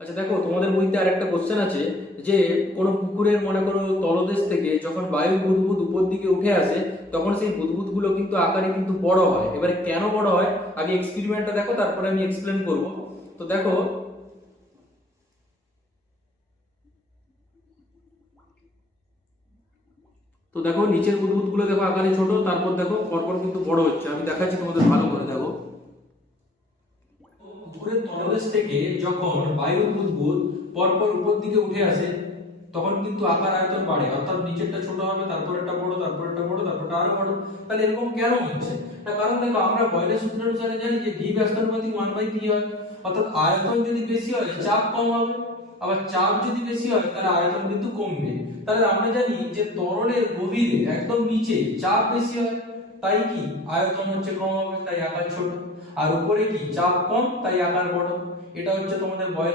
আচ্ছা দেখো, তোমাদের বইতে আর একটা কোশ্চেন আছে যে, কোনো পুকুরের, মনে করো, তলদেশ থেকে যখন বায়ু বুদবুদ উপর দিকে উঠে আসে, তখন সেই বুদবুদগুলো কিন্তু আকারে কিন্তু বড় হয়। এবারে কেন বড় হয়? আগে এক্সপেরিমেন্টটা দেখো, তারপরে আমি এক্সপ্লেন করব। তো দেখো তো দেখো, নিচের বুদবুদগুলো দেখো আকারে ছোট, তারপর দেখো, পরপর কিন্তু বড় হচ্ছে। আমি দেখাচ্ছি তোমাদের ভালো করে, দেখো। পুকুরের তলদেশ থেকে যখন বায়ু বুদবুদ পরপর উপর দিকে উঠে আসে, তখন কিন্তু আকার আয়তন বাড়ে। অর্থাৎ নিচেরটা ছোট হবে, তারপরেরটা বড় তারপর একটা বড়, তারপরটা আরও বড়। তাহলে এরকম কেন হচ্ছে? না কারণ দেখো, আমরা বয়লের সূত্র অনুসারে জানি যে ভি ব্যস্তানুপাতিক ওয়ান বাই থ্রি হয়। অর্থাৎ আয়তন যদি বেশি হয়, চাপ কম হবে। আবার চাপ যদি বেশি হয়, তাহলে আয়তন কিন্তু কমবে। তাহলে আমরা জানি যে তরলের গভীরে, একদম নিচে, চাপ বেশি হয়। তাই কি? আয়তন হচ্ছে কম হবে তাই আকার ছোট। আর উপরে কি? চাপ কম, তাই আকার বড়। এটা হচ্ছে তোমাদের বয়েল